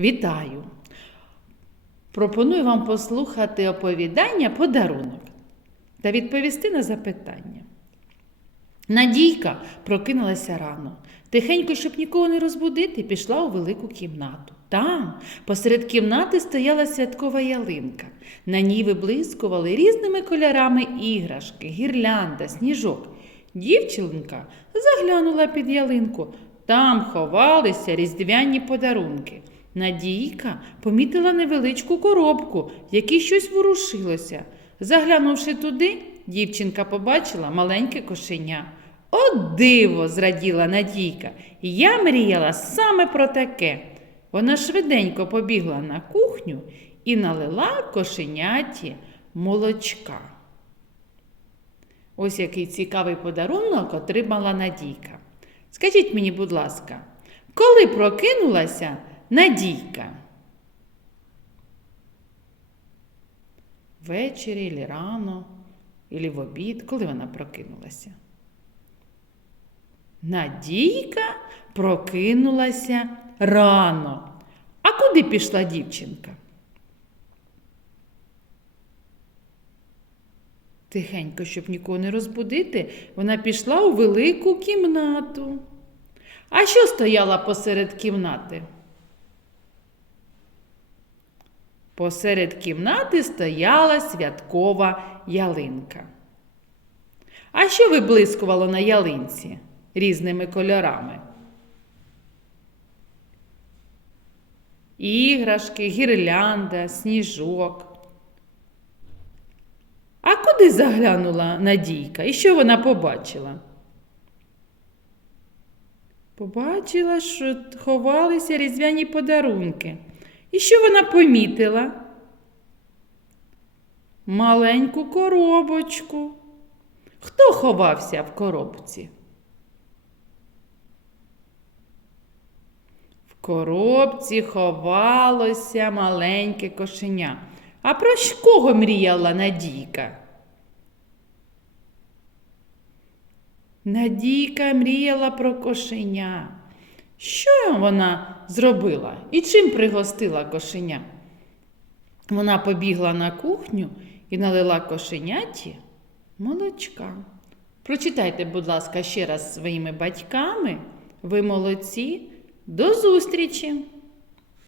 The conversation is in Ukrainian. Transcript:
Вітаю! Пропоную вам послухати оповідання подарунок та відповісти на запитання. Надійка прокинулася рано. Тихенько, щоб нікого не розбудити, пішла у велику кімнату. Там, посеред кімнати, стояла святкова ялинка. На ній виблискували різними кольорами іграшки, гірлянда, сніжок. Дівчинка заглянула під ялинку. Там ховалися різдвяні подарунки. Надійка помітила невеличку коробку, в якій щось ворушилося. Заглянувши туди, дівчинка побачила маленьке кошеня. О, диво! зраділа Надійка. Я мріяла саме про таке. Вона швиденько побігла на кухню і налила кошеняті молочка. Ось який цікавий подарунок отримала Надійка. Скажіть мені, будь ласка, коли прокинулася Надійка? Ввечері, ілі рано, ілі в обід, коли вона прокинулася? Надійка прокинулася рано. А куди пішла дівчинка? Тихенько, щоб нікого не розбудити, вона пішла у велику кімнату. А що стояла посеред кімнати? Посеред кімнати стояла святкова ялинка. А що виблискувало на ялинці різними кольорами? Іграшки, гірлянда, сніжок. А куди заглянула Надійка? І що вона побачила? Побачила, що ховалися різдвяні подарунки. І що вона помітила? Маленьку коробочку. Хто ховався в коробці? В коробці ховалося маленьке кошеня. А про кого мріяла Надійка? Надійка мріяла про кошеня. Що вона зробила і чим пригостила кошеня? Вона побігла на кухню і налила кошеняті молочка. Прочитайте, будь ласка, ще раз своїми батьками. Ви молодці. До зустрічі!